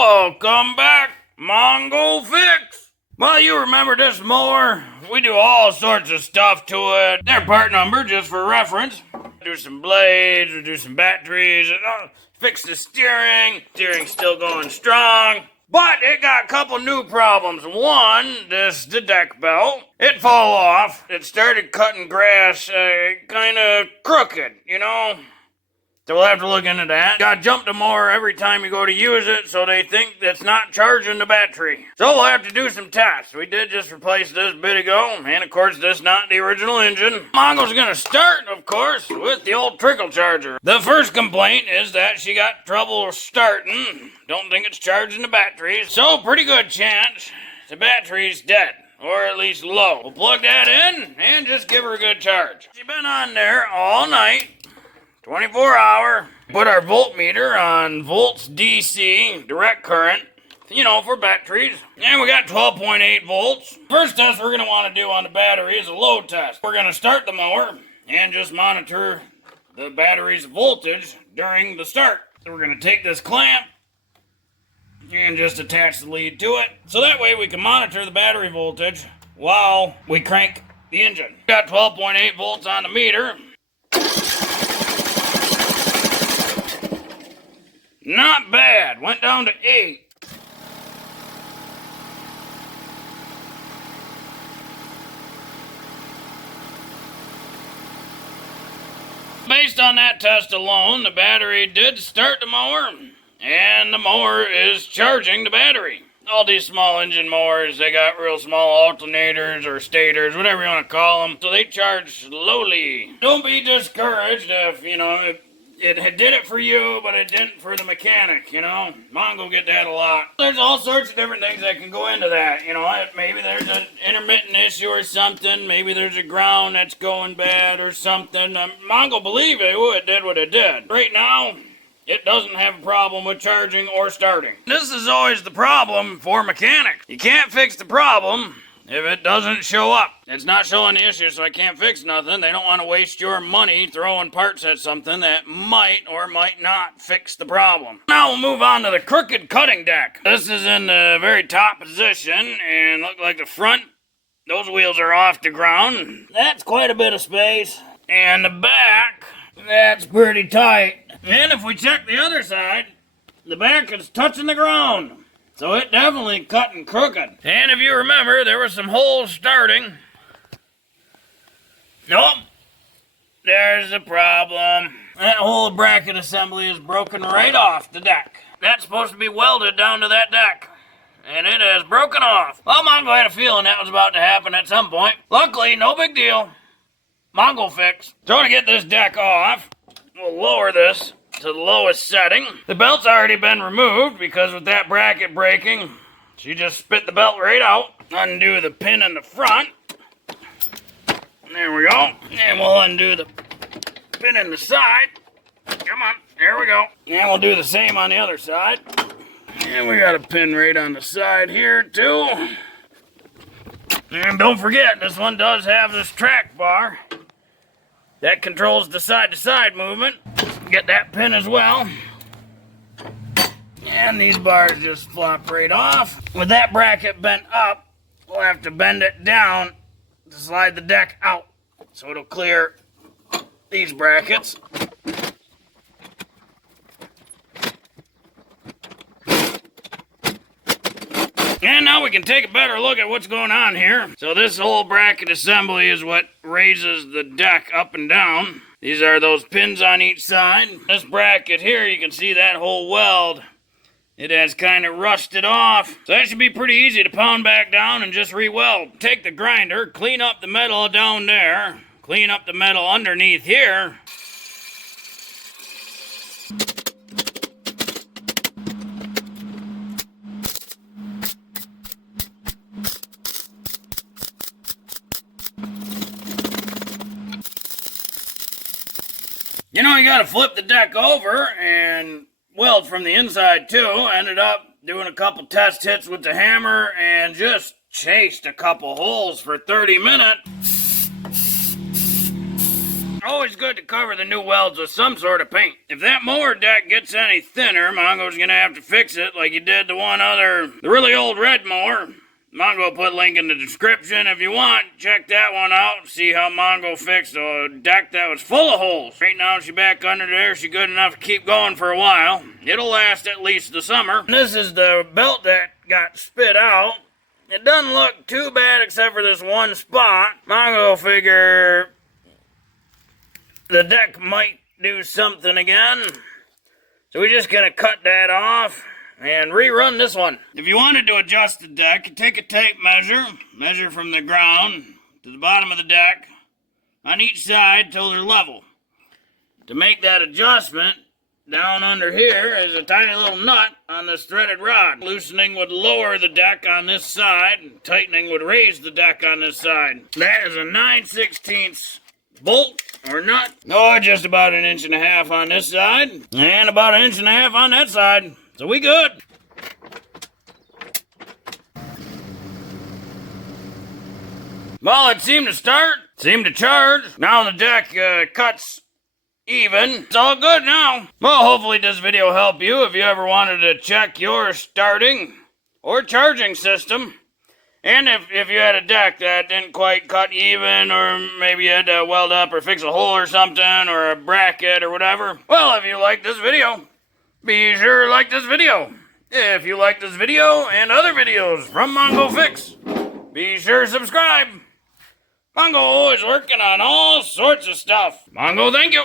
Welcome back, Mongo Fix. Well, you remember this mower? We do all sorts of stuff to it. Their part number, just for reference. Do some blades, we do some batteries, fix the steering. Steering's still going strong. But it got a couple new problems. One, the deck belt. It fell off. It started cutting grass kind of crooked, you know? So we'll have to look into that. Got to jump the mower every time you go to use it, so they think it's not charging the battery. So we'll have to do some tests. We did just replace this a bit ago, and of course this not the original engine. Mongo's gonna start, of course, with the old trickle charger. The first complaint is that she got trouble starting. Don't think it's charging the battery. So pretty good chance the battery's dead. Or at least low. We'll plug that in and just give her a good charge. She's been on there all night. 24-hour. Put our voltmeter on volts DC, direct current, you know, for batteries. And we got 12.8 volts. First test we're going to want to do on the battery is a load test. We're going to start the mower and just monitor the battery's voltage during the start. So we're going to take this clamp and just attach the lead to it. So that way we can monitor the battery voltage while we crank the engine. Got 12.8 volts on the meter. Not bad. Went down to 8. Based on that test alone, the battery did start the mower, and the mower is charging the battery. All these small engine mowers, they got real small alternators or stators, whatever you want to call them, so they charge slowly. Don't be discouraged if, you know, it did it for you, but it didn't for the mechanic, you know? Mongo get that a lot. There's all sorts of different things that can go into that, you know? Maybe there's an intermittent issue or something. Maybe there's a ground that's going bad or something. Mongo believe it did what it did. Right now, it doesn't have a problem with charging or starting. This is always the problem for mechanics. You can't fix the problem if it doesn't show up. It's not showing the issue, so I can't fix nothing. They don't want to waste your money throwing parts at something that might or might not fix the problem. Now we'll move on to the crooked cutting deck. This is in the very top position, and look like the front, those wheels are off the ground. That's quite a bit of space. And the back, that's pretty tight. And if we check the other side, the back is touching the ground. So it definitely cutting crooked. And if you remember, there were some holes starting. Nope. There's the problem. That whole bracket assembly is broken right off the deck. That's supposed to be welded down to that deck. And it has broken off. Well, Mongo had a feeling that was about to happen at some point. Luckily, no big deal. Mongo fix. So to get this deck off, we'll lower this to the lowest setting. The belt's already been removed because with that bracket breaking, she just spit the belt right out. Undo the pin in the front. There we go. And we'll undo the pin in the side. Come on, there we go. And we'll do the same on the other side. And we got a pin right on the side here too. And don't forget, this one does have this track bar that controls the side-to-side movement. Get that pin as well. And these bars just flop right off. With that bracket bent up, we'll have to bend it down to slide the deck out. So it'll clear these brackets. And now we can take a better look at what's going on here. So this whole bracket assembly is what raises the deck up and down. These are those pins on each side. This bracket here, you can see that whole weld. It has kind of rusted off. So that should be pretty easy to pound back down and just re-weld. Take the grinder, clean up the metal down there, clean up the metal underneath here. You know, you gotta flip the deck over and weld from the inside too. Ended up doing a couple test hits with the hammer and just chased a couple holes for 30 minutes. Always good to cover the new welds with some sort of paint. If that mower deck gets any thinner, Mongo's gonna have to fix it like he did the the really old red mower. Mongo put link in the description if you want. Check that one out. See how Mongo fixed a deck that was full of holes. Right now she's back under there. She's good enough to keep going for a while. It'll last at least the summer. And this is the belt that got spit out. It doesn't look too bad except for this one spot. Mongo figure the deck might do something again. So we're just gonna cut that off and rerun this one. If you wanted to adjust the deck, you take a tape measure from the ground to the bottom of the deck on each side till they're level. To make that adjustment, down under here is a tiny little nut on this threaded rod. Loosening would lower the deck on this side, and tightening would raise the deck on this side. That is a 9/16 bolt or nut. Oh, just about 1.5 inches on this side, and about 1.5 inches on that side. So we good. Well, it seemed to start, seemed to charge. Now the deck cuts even. It's all good now. Well, hopefully this video helped you if you ever wanted to check your starting or charging system. And if you had a deck that didn't quite cut even, or maybe you had to weld up or fix a hole or something, or a bracket or whatever. Well, if you like this video, be sure to like this video. If you like this video and other videos from Mongo Fix, be sure to subscribe. Mongo is working on all sorts of stuff. Mongo, thank you.